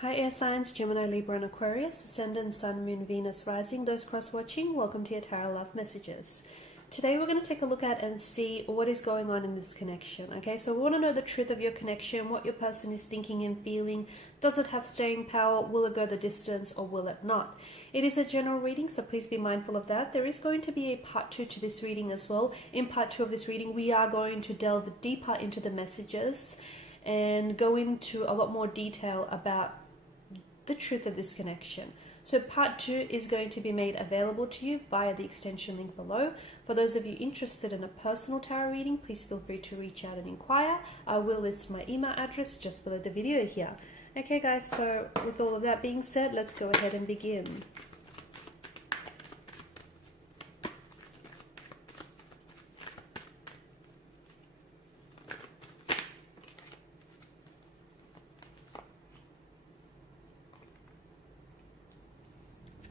Hi air signs, Gemini, Libra and Aquarius, Ascendant, Sun, Moon, Venus, Rising. Those cross-watching, welcome to your Tarot Love Messages. Today we're going to take a look at and see what is going on in this connection. Okay, so we want to know the truth of your connection, what your person is thinking and feeling. Does it have staying power? Will it go the distance or will it not? It is a general reading, so please be mindful of that. There is going to be a part 2 to this reading as well. In part 2 of this reading, we are going to delve deeper into the messages and go into a lot more detail about the truth of this connection. So part 2 is going to be made available to you via the extension link below. For those of you interested in a personal tarot reading, please feel free to reach out and inquire. I will list my email address just below the video here. Okay guys, so with all of that being said, let's go ahead and begin.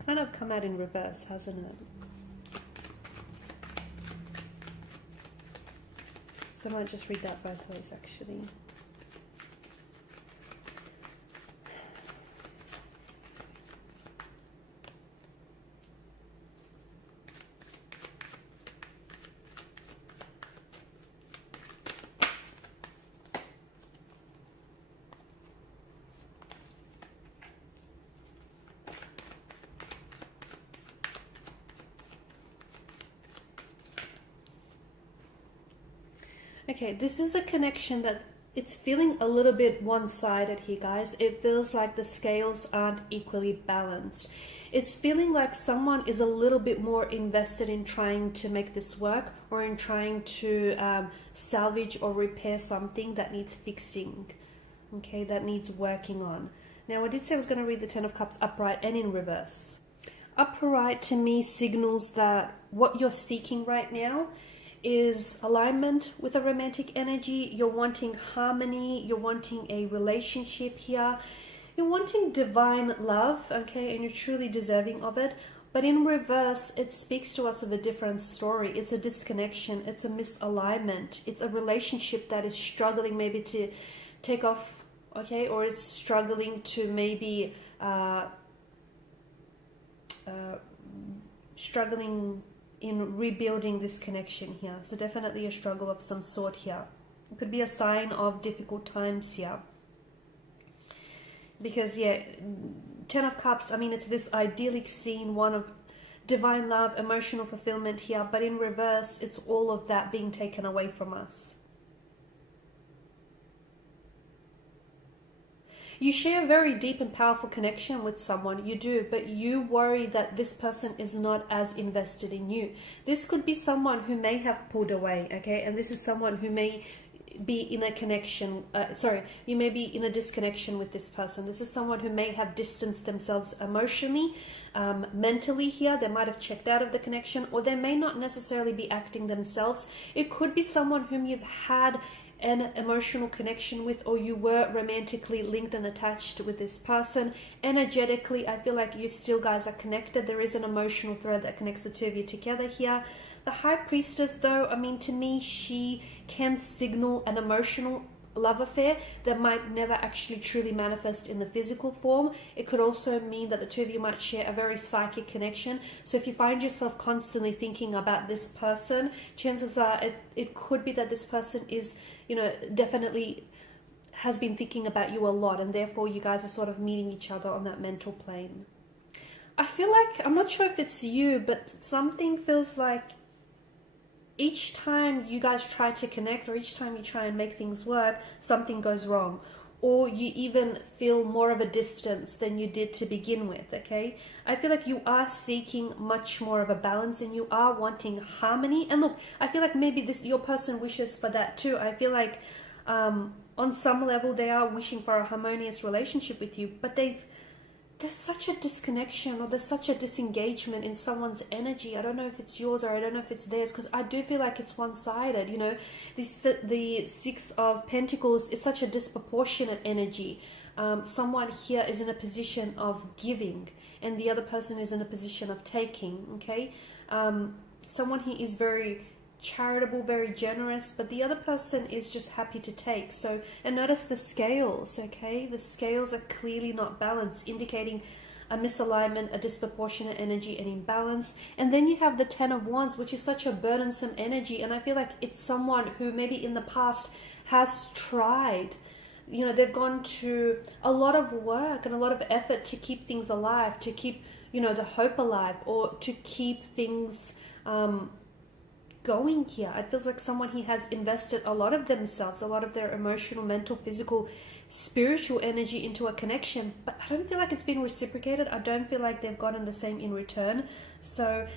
Kind of come out in reverse, hasn't it? So I might just read that both ways actually. Okay, this is a connection that it's feeling a little bit one-sided here, guys. It feels like the scales aren't equally balanced. It's feeling like someone is a little bit more invested in trying to make this work or in trying to salvage or repair something that needs fixing, okay, that needs working on. Now, I did say I was going to read the Ten of Cups upright and in reverse. Upright to me signals that what you're seeking right now is alignment with a romantic energy. You're wanting harmony, you're wanting a relationship here, you're wanting divine love, okay, and you're truly deserving of it. But in reverse, it speaks to us of a different story. It's a disconnection, it's a misalignment, it's a relationship that is struggling maybe to take off, okay, or is struggling to maybe struggling in rebuilding this connection here. So definitely a struggle of some sort here. It could be a sign of difficult times here. Because yeah, Ten of Cups, I mean, it's this idyllic scene, one of divine love, emotional fulfillment here, but in reverse, it's all of that being taken away from us. You share a very deep and powerful connection with someone, you do, but you worry that this person is not as invested in you. This could be someone who may have pulled away, okay? And this is someone who may be in a connection, you may be in a disconnection with this person. This is someone who may have distanced themselves emotionally, mentally here. They might have checked out of the connection, or they may not necessarily be acting themselves. It could be someone whom you've had an emotional connection with, or you were romantically linked and attached with this person. Energetically, I feel like you still guys are connected. There is an emotional thread that connects the two of you together here. The High Priestess, though, I mean, to me, she can signal an emotional love affair that might never actually truly manifest in the physical form. It could also mean that the two of you might share a very psychic connection. So if you find yourself constantly thinking about this person, chances are it could be that this person is, you know, definitely has been thinking about you a lot, and therefore you guys are sort of meeting each other on that mental plane. I feel like, I'm not sure if it's you, but something feels like each time you guys try to connect, or each time you try and make things work, something goes wrong. Or you even feel more of a distance than you did to begin with, okay? I feel like you are seeking much more of a balance, and you are wanting harmony. And look, I feel like maybe your person wishes for that too. I feel like on some level they are wishing for a harmonious relationship with you, but there's such a disconnection, or there's such a disengagement in someone's energy. I don't know if it's yours, or I don't know if it's theirs, because I do feel like it's one-sided, you know. The Six of Pentacles is such a disproportionate energy. Someone here is in a position of giving, and the other person is in a position of taking, okay? Someone here is very charitable, very generous, but the other person is just happy to take. So, and notice the scales, okay? The scales are clearly not balanced, indicating a misalignment, a disproportionate energy and imbalance. And then you have the Ten of Wands, which is such a burdensome energy. And I feel like it's someone who maybe in the past has tried, you know, they've gone to a lot of work and a lot of effort to keep things alive, to keep, you know, the hope alive, or to keep things going here. It feels like someone he has invested a lot of themselves, a lot of their emotional, mental, physical, spiritual energy into a connection, but I don't feel like it's been reciprocated. I don't feel like they've gotten the same in return. So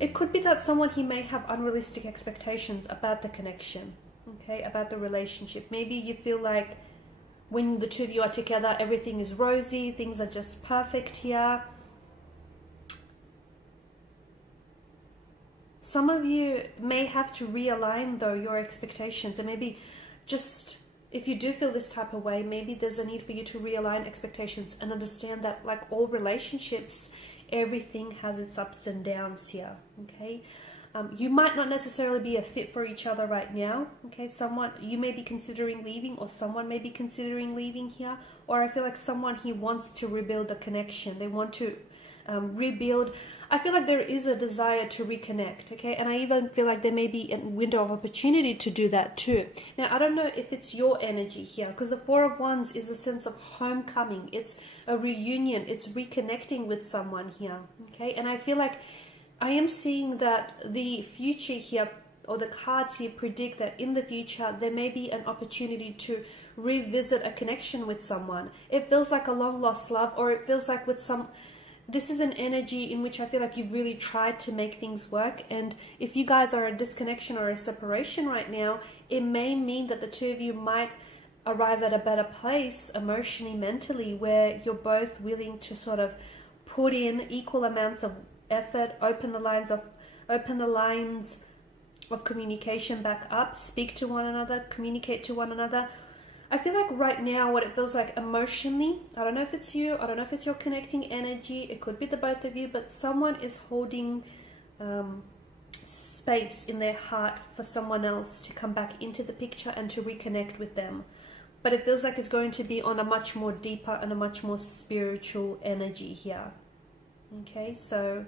it could be that someone he may have unrealistic expectations about the connection, okay, about the relationship. Maybe you feel like when the two of you are together, everything is rosy, things are just perfect here. Some of you may have to realign though your expectations, and maybe just, if you do feel this type of way, maybe there's a need for you to realign expectations and understand that, like all relationships, everything has its ups and downs here, okay? You might not necessarily be a fit for each other right now, okay? Someone, you may be considering leaving, or someone may be considering leaving here, or I feel like someone, he wants to rebuild the connection. They want to rebuild. I feel like there is a desire to reconnect, okay? And I even feel like there may be a window of opportunity to do that too. Now, I don't know if it's your energy here, because the Four of Wands is a sense of homecoming. It's a reunion. It's reconnecting with someone here, okay? And I feel like I am seeing that the future here, or the cards here predict that in the future, there may be an opportunity to revisit a connection with someone. It feels like a long lost love, or it feels like with some... This is an energy in which I feel like you've really tried to make things work. And if you guys are a disconnection or a separation right now, it may mean that the two of you might arrive at a better place emotionally, mentally, where you're both willing to sort of put in equal amounts of effort, open the lines of communication back up, speak to one another, communicate to one another. I feel like right now what it feels like emotionally, I don't know if it's you, I don't know if it's your connecting energy, it could be the both of you, but someone is holding space in their heart for someone else to come back into the picture and to reconnect with them. But it feels like it's going to be on a much more deeper and a much more spiritual energy here. Okay, so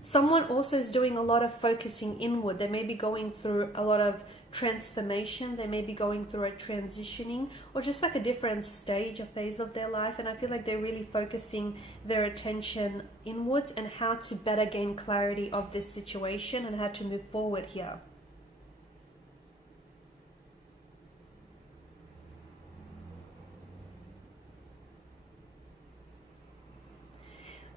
someone also is doing a lot of focusing inward. They may be going through a lot of transformation. They may be going through a transitioning, or just like a different stage or phase of their life. And I feel like they're really focusing their attention inwards and how to better gain clarity of this situation and how to move forward here.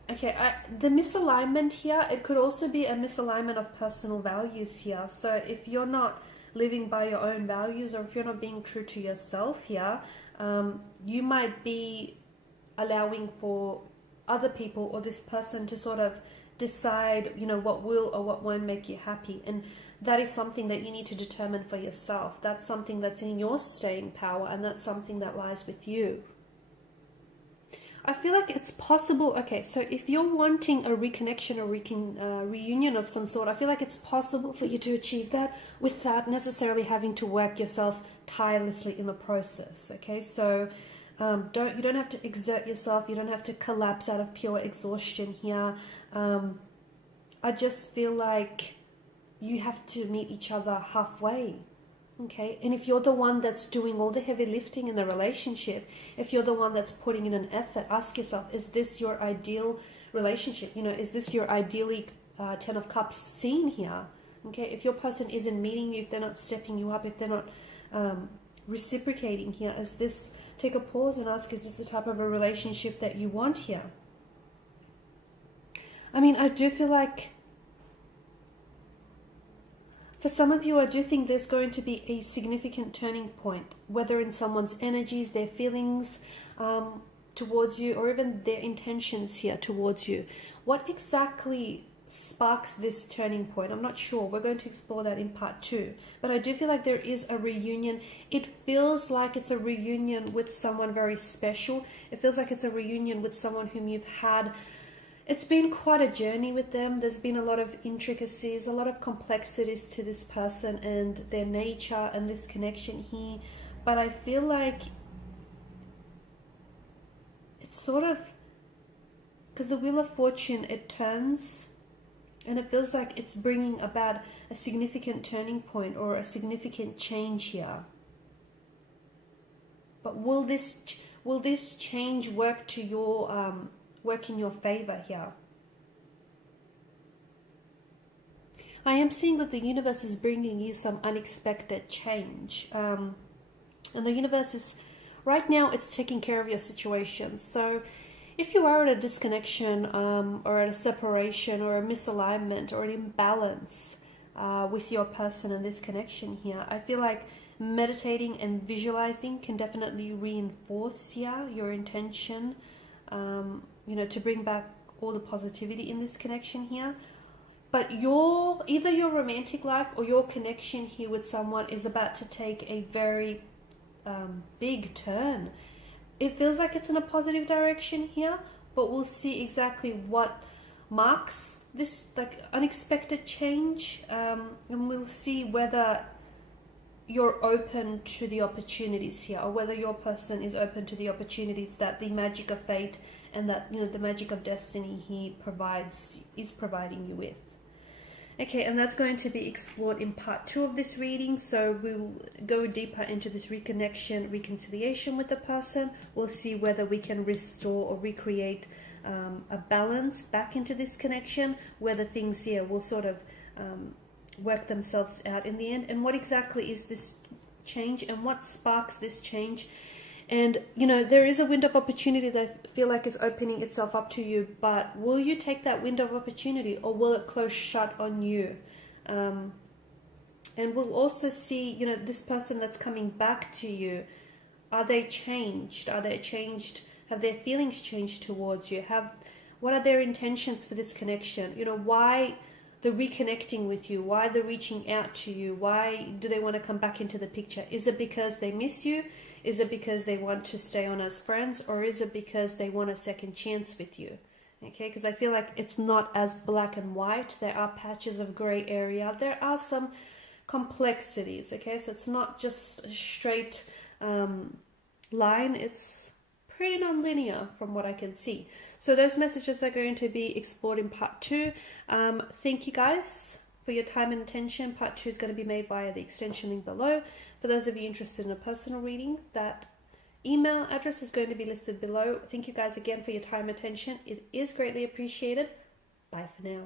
Okay, the misalignment here, it could also be a misalignment of personal values here. So if you're not living by your own values, or if you're not being true to yourself here, you might be allowing for other people or this person to sort of decide, you know, what will or what won't make you happy. And that is something that you need to determine for yourself. That's something that's in your staying power, and that's something that lies with you. I feel like it's possible. Okay, so if you're wanting a reconnection or reunion of some sort, I feel like it's possible for you to achieve that without necessarily having to work yourself tirelessly in the process. Okay, so you don't have to exert yourself. You don't have to collapse out of pure exhaustion here. I just feel like you have to meet each other halfway. Okay, and if you're the one that's doing all the heavy lifting in the relationship, if you're the one that's putting in an effort, ask yourself, is this your ideal relationship? You know, is this your ideally Ten of Cups scene here? Okay, if your person isn't meeting you, if they're not stepping you up, if they're not reciprocating here, is this, take a pause and ask, is this the type of a relationship that you want here? I mean, I do feel like for some of you, I do think there's going to be a significant turning point, whether in someone's energies, their feelings towards you, or even their intentions here towards you. What exactly sparks this turning point? I'm not sure. We're going to explore that in part 2. But I do feel like there is a reunion. It feels like it's a reunion with someone very special. It feels like it's a reunion with someone whom you've had, it's been quite a journey with them. There's been a lot of intricacies, a lot of complexities to this person and their nature and this connection here. But I feel like it's sort of, because the Wheel of Fortune, it turns, and it feels like it's bringing about a significant turning point or a significant change here. But will this change work to your work in your favor here? I am seeing that the universe is bringing you some unexpected change, and the universe is right now, it's taking care of your situation. So if you are at a disconnection or at a separation or a misalignment or an imbalance with your person and this connection here, I feel like meditating and visualizing can definitely reinforce here your intention, you know, to bring back all the positivity in this connection here. But either your romantic life or your connection here with someone is about to take a very big turn. It feels like it's in a positive direction here, but we'll see exactly what marks this like unexpected change, and we'll see whether you're open to the opportunities here, or whether your person is open to the opportunities that the magic of fate and that, you know, the magic of destiny he is providing you with. Okay, and that's going to be explored in part 2 of this reading. So we'll go deeper into this reconnection, reconciliation with the person. We'll see whether we can restore or recreate a balance back into this connection, whether things here will sort of work themselves out in the end, and what exactly is this change and what sparks this change. And, you know, there is a window of opportunity that I feel like is opening itself up to you, but will you take that window of opportunity, or will it close shut on you? And we'll also see, you know, this person that's coming back to you, are they changed? Are they changed? Have their feelings changed towards you? What are their intentions for this connection? You know, why the reconnecting with you? Why the reaching out to you? Why do they want to come back into the picture? Is it because they miss you? Is it because they want to stay on as friends? Or is it because they want a second chance with you? Okay, because I feel like it's not as black and white. There are patches of gray area. There are some complexities, okay? So it's not just a straight line. It's pretty non-linear from what I can see. So those messages are going to be explored in part 2. Thank you guys for your time and attention. Part 2 is going to be made via the extension link below. For those of you interested in a personal reading, that email address is going to be listed below. Thank you guys again for your time and attention. It is greatly appreciated. Bye for now.